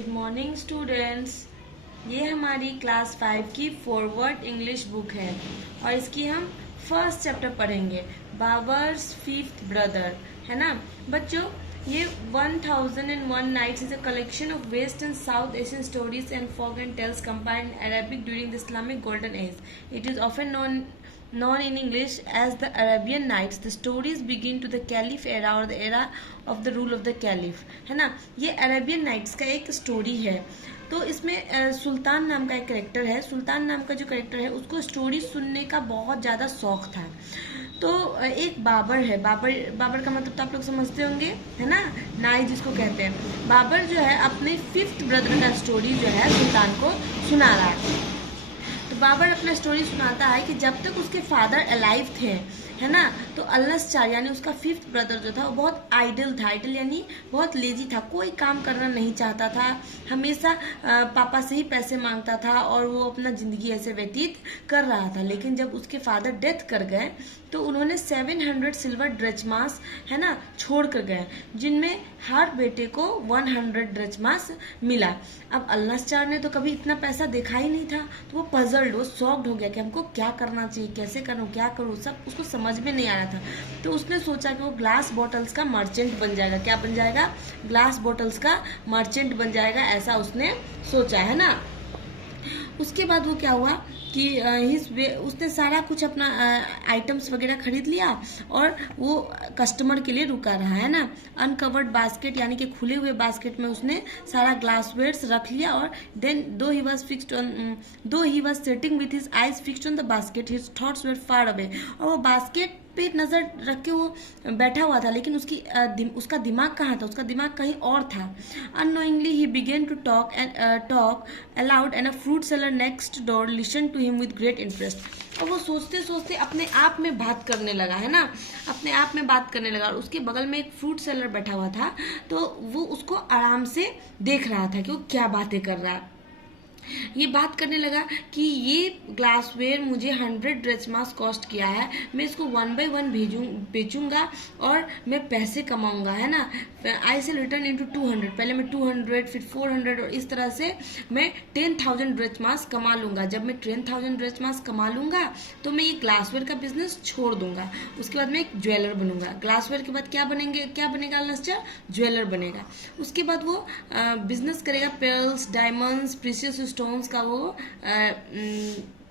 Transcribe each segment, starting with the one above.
Good morning students. ये हमारी class 5 की फॉरवर्ड इंग्लिश बुक है और इसकी हम फर्स्ट चैप्टर पढ़ेंगे, बाबर्स फिफ्थ ब्रदर, है ना बच्चों। ये 1001 Nights is a collection of West and South Asian stories and folk and tales compiled in Arabic during the Islamic Golden Age. It is often known in English as the Arabian Nights. The stories begin to the Caliph era or the era of the rule of the Caliph, है ना। ये Arabian nights का एक story है। तो इसमें सुल्तान नाम का एक करेक्टर है। सुल्तान नाम का जो करेक्टर है उसको स्टोरी सुनने का बहुत ज़्यादा शौक था। तो एक बाबर है। बाबर का मतलब तो आप लोग समझते होंगे, है ना, नाई जिसको कहते हैं। बाबर जो है अपने फिफ्थ ब्रदर का स्टोरी जो है सुल्तान को सुना रहा है। तो बाबर अपना स्टोरी सुनाता है कि जब तक उसके फादर अलाइव थे, है ना, तो अल्लसचार यानी उसका फिफ्थ ब्रदर जो था वो बहुत आइडल था। आइडल यानी बहुत लेजी था, कोई काम करना नहीं चाहता था, हमेशा पापा से ही पैसे मांगता था और वो अपना ज़िंदगी ऐसे व्यतीत कर रहा था। लेकिन जब उसके फादर डेथ कर गए तो उन्होंने 700 सिल्वर ड्रचमास, है ना, छोड़ कर गए, जिनमें हर बेटे को 100 ड्रचमास मिला। अब अल्लसचार ने तो कभी इतना पैसा देखा ही नहीं था, तो वो पजल्ड, वो शॉक्ड हो गया कि हमको क्या करना चाहिए, कैसे करूँ, क्या करूँ, सब उसको समझ में नहीं आ रहा था। तो उसने सोचा कि वो ग्लास बॉटल्स का मर्चेंट बन जाएगा। क्या बन जाएगा? ग्लास बॉटल्स का मर्चेंट बन जाएगा, ऐसा उसने सोचा, है ना। उसके बाद वो क्या हुआ कि उसने सारा कुछ अपना आइटम्स वगैरह खरीद लिया और वो कस्टमर के लिए रुका रहा, है ना। अनकवर्ड बास्केट यानी कि खुले हुए बास्केट में उसने सारा ग्लासवेयर्स रख लिया और देन दो he was setting with his eyes fixed on the basket his thoughts were far away. और वो बास्केट पे नजर रख के वो बैठा हुआ था, लेकिन उसका दिमाग कहाँ था? उसका दिमाग कहीं और था। अननोइंगली ही began to talk aloud and a fruit seller next door listen to him with great interest. और वो सोचते सोचते अपने आप में बात करने लगा, है ना, अपने आप में बात करने लगा। और उसके बगल में एक फ्रूट सेलर बैठा हुआ था, तो वो उसको आराम से देख रहा था कि वो क्या बातें कर रहा है। ये बात करने लगा कि ये ग्लासवेयर मुझे 100 ड्रचमास कॉस्ट किया है, मैं इसको 1 by 1 बेचूंगा और मैं पैसे कमाऊंगा, है ना। आई सेल रिटर्न इनटू 200, पहले मैं 200 फिर 400 और इस तरह से मैं 10,000 ड्रचमास कमा लूंगा। जब मैं 10,000 ड्रचमास कमा लूंगा तो मैं ये ग्लासवेयर का बिजनेस छोड़ दूंगा। उसके बाद मैं एक ज्वेलर बनूंगा। ग्लासवेयर के बाद क्या बनेगा अल्लसचार? ज्वेलर बनेगा। उसके बाद वो बिजनेस करेगा, पेर्ल्स, डायमंड्स, प्रीशियस स्टोन्स का वो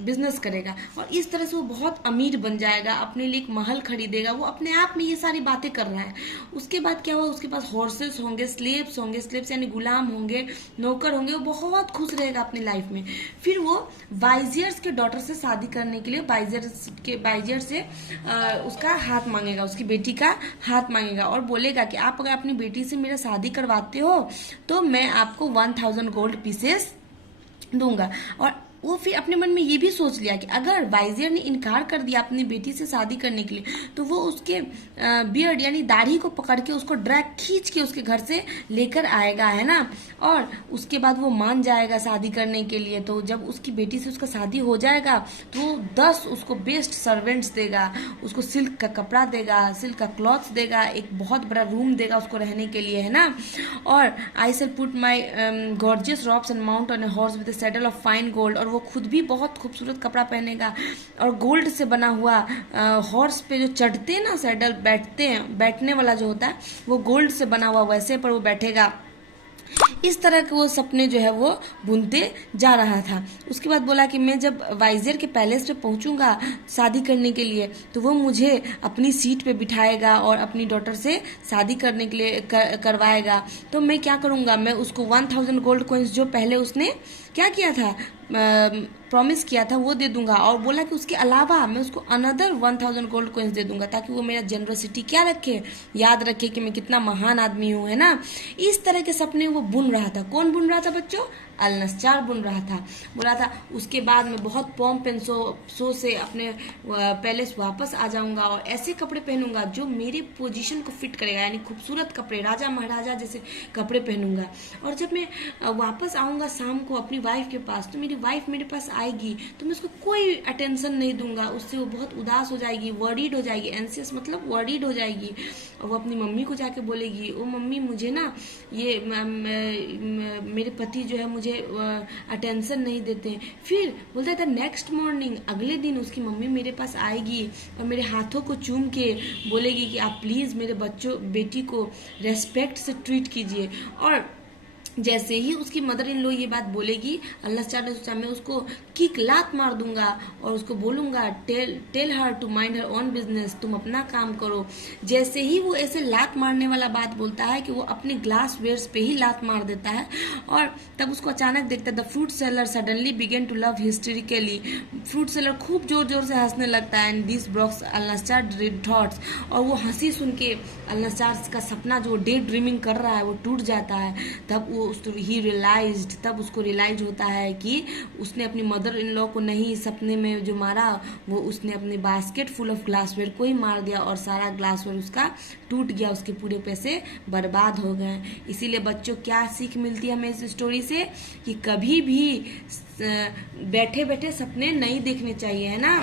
बिजनेस करेगा और इस तरह से वो बहुत अमीर बन जाएगा, अपने लिए एक महल खरीदेगा। वो अपने आप में ये सारी बातें कर रहा है। उसके बाद क्या हुआ? उसके पास हॉर्सेस होंगे, स्लेव्स यानी गुलाम होंगे, नौकर होंगे। वो बहुत खुश रहेगा अपनी लाइफ में। फिर वो वाइजियर्स के डॉटर से शादी करने के लिए वाइजियर से उसका हाथ मांगेगा, उसकी बेटी का हाथ मांगेगा और बोलेगा कि आप अगर अपनी बेटी से मेरा शादी करवाते हो तो मैं आपको 1000 गोल्ड पीसेस दूंगा। और वो फिर अपने मन में ये भी सोच लिया कि अगर वाइजियर ने इनकार कर दिया अपनी बेटी से शादी करने के लिए तो वो उसके बियर्ड यानी दाढ़ी को पकड़ के उसको ड्रैग खींच के उसके घर से लेकर आएगा, है ना। और उसके बाद वो मान जाएगा शादी करने के लिए। तो जब उसकी बेटी से उसका शादी हो जाएगा तो 10 उसको बेस्ट सर्वेंट्स देगा, उसको सिल्क का कपड़ा देगा, सिल्क का क्लॉथ्स देगा, एक बहुत बड़ा रूम देगा उसको रहने के लिए, है ना। और I shall put my gorgeous robes and mount on a horse with A saddle of fine gold. और वो खुद भी बहुत खूबसूरत कपड़ा पहनेगा और गोल्ड से बना हुआ हॉर्स पे जो चढ़ते हैं ना, सैडल बैठने वाला जो होता है वो गोल्ड से बना हुआ, वैसे पर वो बैठेगा। इस तरह के वो सपने जो है वो बुनते जा रहा था। उसके बाद बोला कि मैं जब वाइजियर के पैलेस पे पहुंचूंगा शादी करने के लिए तो वो मुझे अपनी सीट पे बिठाएगा और अपनी डॉटर से शादी करने के लिए करवाएगा। तो मैं क्या करूंगा? मैं उसको 1000 गोल्ड कॉइन्स जो पहले उसने क्या किया था, प्रॉमिस किया था, वो दे दूंगा। और बोला कि उसके अलावा मैं उसको अनदर 1000 गोल्ड कॉइन्स दे दूंगा ताकि वो मेरा जनरसिटी क्या रखे, याद रखे कि मैं कितना महान आदमी हूँ, है ना। इस तरह के सपने वो बुन रहा था। कौन बुन रहा था बच्चों? अल्लसचार बुन रहा था। बोला था उसके बाद मैं बहुत पॉम्प एंड शो से अपने पैलेस वापस आ जाऊंगा और ऐसे कपड़े पहनूंगा जो मेरे पोजीशन को फिट करेगा, यानी खूबसूरत कपड़े, राजा महाराजा जैसे कपड़े पहनूंगा। और जब मैं वापस आऊंगा शाम को अपनी वाइफ के पास तो मेरी वाइफ मेरे पास आएगी तो मैं उसको कोई अटेंशन नहीं दूंगा, उससे वो बहुत उदास हो जाएगी, वरीड हो जाएगी, एंसियस मतलब वरीड हो जाएगी, और वो अपनी मम्मी को जाके बोलेगी, ओ मम्मी मुझे ना ये मेरे पति जो है मुझे अटेंशन नहीं देते। फिर बोलता था नेक्स्ट मॉर्निंग, अगले दिन उसकी मम्मी मेरे पास आएगी और मेरे हाथों को चूम के बोलेगी कि आप प्लीज़ मेरे बेटी को रेस्पेक्ट से ट्रीट कीजिए। और जैसे ही उसकी मदर इन लॉ ये बात बोलेगी, अल्लाह चाह ने सोचा मैं उसको किक लात मार दूंगा और उसको बोलूंगा tell her to mind her own business, तुम अपना काम करो। जैसे ही वो ऐसे लात मारने वाला बात बोलता है कि वो अपने ग्लास वेयर्स पे ही लात मार देता है, और तब उसको अचानक देखता है the fruit seller suddenly began to love hysterically. Fruit seller खूब जोर जोर से हंसने लगता है, and this broke Alnaschar thoughts, और वो हंसी सुन के अल्नास्टार का सपना जो डे ड्रीमिंग कर रहा है वो टूट जाता है। तब ही रियलाइज्ड, तब उसको रियलाइज होता है कि उसने अपनी मदर इन लॉ को नहीं, सपने में जो मारा वो उसने अपने बास्केट फुल ऑफ ग्लासवेयर को ही मार दिया, और सारा ग्लासवेयर उसका टूट गया, उसके पूरे पैसे बर्बाद हो गए। इसीलिए बच्चों क्या सीख मिलती है हमें इस स्टोरी से कि कभी भी बैठे बैठे सपने नहीं देखने चाहिए, है ना।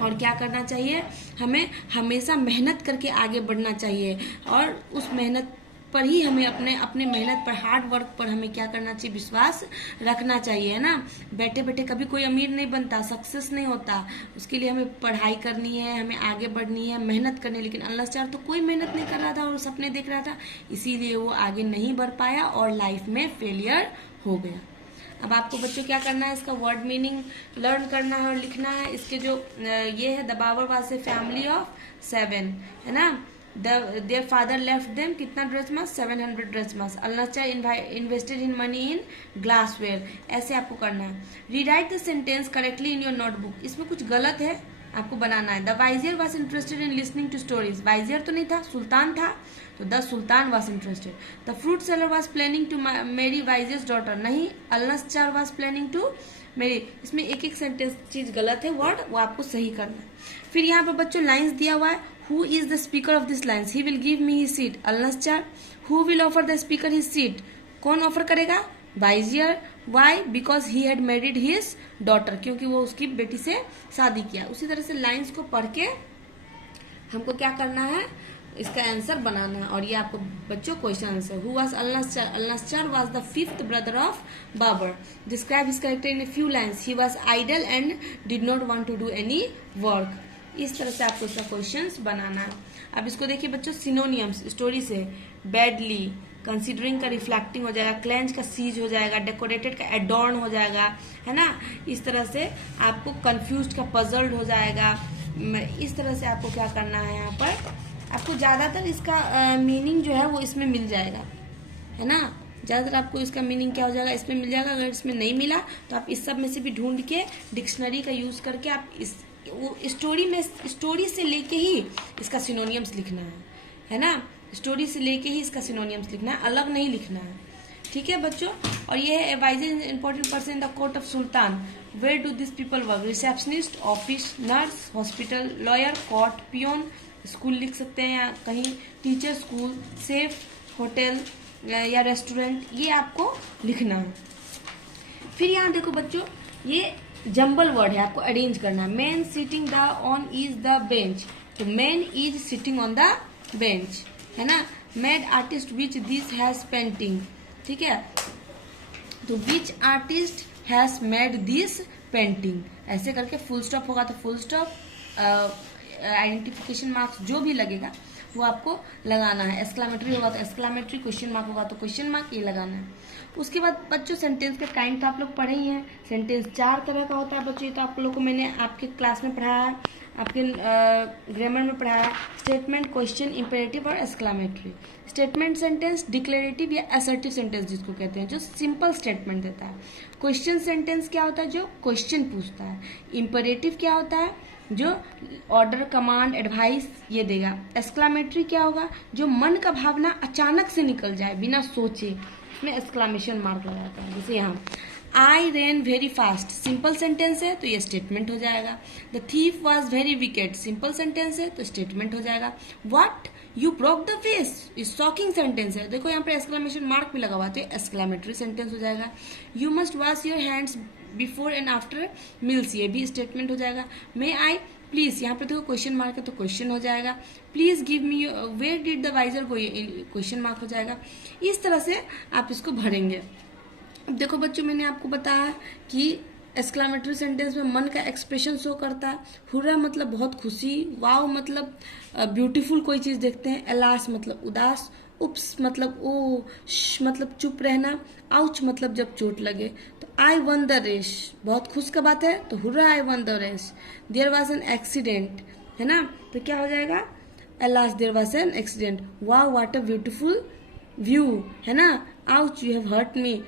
और क्या करना चाहिए, हमें हमेशा मेहनत करके आगे बढ़ना चाहिए, और उस मेहनत पर ही हमें अपने मेहनत पर, हार्ड वर्क पर हमें क्या करना चाहिए, विश्वास रखना चाहिए, है ना। बैठे बैठे कभी कोई अमीर नहीं बनता, सक्सेस नहीं होता, उसके लिए हमें पढ़ाई करनी है, हमें आगे बढ़नी है, मेहनत करनी है। लेकिन अल्लाह चाह तो कोई मेहनत नहीं कर रहा था और सपने देख रहा था, इसीलिए वो आगे नहीं बढ़ पाया और लाइफ में फेलियर हो गया। अब आपको बच्चों क्या करना है, इसका वर्ड मीनिंग लर्न करना है और लिखना है। इसके जो ये है, the barber was a family of 7, है ना। Their father left them कितना drachmas, 700 drachmas. Alnaschar invested in money in glassware. ऐसे आपको करना है। Rewrite the sentence correctly in your notebook. इसमें कुछ गलत है, आपको बनाना है। The vizier was interested in listening to stories. Vizier तो नहीं था, सुल्तान था, तो the sultan was interested. The fruit seller was planning to marry vizier's daughter. नहीं, अल्नास्टार वॉज प्लानिंग टू मेरी। इसमें एक एक सेंटेंस चीज गलत है, वर्ड वो आपको सही करना है। फिर यहाँ पर बच्चों लाइन्स दिया हुआ है। Who is the speaker of this lines? He will give me his seat. Al-Nasjar. Who will offer the speaker his seat? कौन ऑफर करेगा? Vizier. Why? Because he had married his daughter. क्योंकि वो उसकी बेटी से शादी किया। उसी तरह से लाइंस को पढ़ के हमको क्या करना है, इसका आंसर बनाना है। और ये आपको बच्चों question answer. Who was Al-Nasjar? Al-Nasjar was the 5th brother of Babur. Describe his character in a few lines. He was idle and did not want to do any work. इस तरह से आपको इसका क्वेश्चंस बनाना है। अब इसको देखिए बच्चों, सिनोनियम्स स्टोरी से बैडली, कंसीडरिंग का रिफ्लेक्टिंग हो जाएगा, क्लेंज का सीज हो जाएगा, डेकोरेटेड का एडॉर्न हो जाएगा, है ना। इस तरह से आपको कंफ्यूज्ड का पजल्ड हो जाएगा। इस तरह से आपको क्या करना है, यहाँ पर आपको ज्यादातर इसका मीनिंग जो है वो इसमें मिल जाएगा, है ना। ज़्यादातर आपको इसका मीनिंग क्या हो जाएगा, इसमें मिल जाएगा। अगर इसमें नहीं मिला तो आप इस सब में से भी ढूंढ के डिक्शनरी का यूज करके आप इस स्टोरी से लेके ही इसका सिनोनियम्स लिखना है ना। स्टोरी से लेके ही इसका सिनोनियम्स लिखना है, अलग नहीं लिखना है, ठीक है बच्चों। और ये है vizier important person in the court of sultan. Where do this people work? Receptionist, office, nurse, hospital, lawyer, court, peon, school लिख सकते हैं या कहीं, टीचर, स्कूल, सेफ, होटल या रेस्टोरेंट, ये आपको लिखना है। फिर यहाँ देखो बच्चों, ये जंबल वर्ड है, आपको अरेंज करना है। Man sitting the on is the bench, तो man is sitting on the bench, है ना। Made artist which this has painting, ठीक है, तो which artist has made this painting. ऐसे करके फुल स्टॉप होगा तो फुल स्टॉप, आइडेंटिफिकेशन मार्क्स जो भी लगेगा वो आपको लगाना है। एक्सक्लामेटरी होगा तो एक्सक्लामेटरी, क्वेश्चन मार्क होगा तो क्वेश्चन मार्क, ये लगाना है। उसके बाद बच्चों सेंटेंस के काइंड तो आप लोग पढ़े ही हैं। सेंटेंस 4 तरह का होता है बच्चों, ये तो आप लोग को मैंने आपके क्लास में पढ़ाया है, आपके ग्रामर में पढ़ाया है। स्टेटमेंट, क्वेश्चन, इंपेरेटिव और एक्सक्लामेटरी। स्टेटमेंट सेंटेंस डिक्लेरेटिव या असर्टिव सेंटेंस जिसको कहते हैं, जो सिंपल स्टेटमेंट देता है। क्वेश्चन सेंटेंस क्या होता है, जो क्वेश्चन पूछता है। इंपेरेटिव क्या होता है, जो ऑर्डर, कमांड, एडवाइस ये देगा। एक्सक्लामेटरी क्या होगा, जो मन का भावना अचानक से निकल जाए बिना सोचे, इसमें एक्सक्लामेशन मार्क लगाता है। जैसे यहाँ I ran very fast, simple sentence है तो ये स्टेटमेंट हो जाएगा। The thief was very wicked, simple sentence है तो स्टेटमेंट हो जाएगा। What you broke the face, ये शॉकिंग सेंटेंस है, देखो यहाँ पर एक्सक्लामेशन मार्क भी लगा हुआ है तो एक्सक्लामेटरी सेंटेंस हो जाएगा। You must wash your hands before and after meals, ये भी स्टेटमेंट हो जाएगा। मे आई प्लीज, यहाँ पे देखो क्वेश्चन मार्क है तो क्वेश्चन हो जाएगा। Please give me, where did the wiser go, question mark हो जाएगा। इस तरह से आप इसको भरेंगे। अब देखो बच्चों, मैंने आपको बताया कि एक्सक्लामेटरी सेंटेंस में मन का एक्सप्रेशन शो करता है। हुर्रा मतलब बहुत खुशी, वाव मतलब ब्यूटीफुल कोई चीज़ देखते हैं, एलास मतलब उदास, उप्स मतलब ओ, मतलब चुप रहना, आउच मतलब जब चोट लगे। तो आई वन द रेस, बहुत खुश का बात है तो hurrah I won the race. There was an accident, है ना, तो क्या हो जाएगा, alas there was an accident. Wow what a beautiful view, है ना, ouch you have hurt me,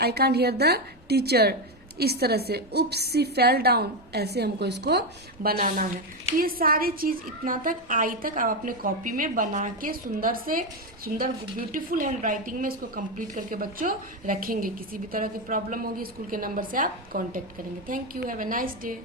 I can't hear the teacher. इस तरह से उप्स सी फेल डाउन, ऐसे हमको इसको बनाना है। तो ये सारी चीज इतना तक आई तक आप अपने कॉपी में बना के सुंदर से सुंदर ब्यूटीफुल हैंड राइटिंग में इसको कंप्लीट करके बच्चों रखेंगे। किसी भी तरह की प्रॉब्लम होगी स्कूल के नंबर से आप कांटेक्ट करेंगे। Thank you, have a nice day.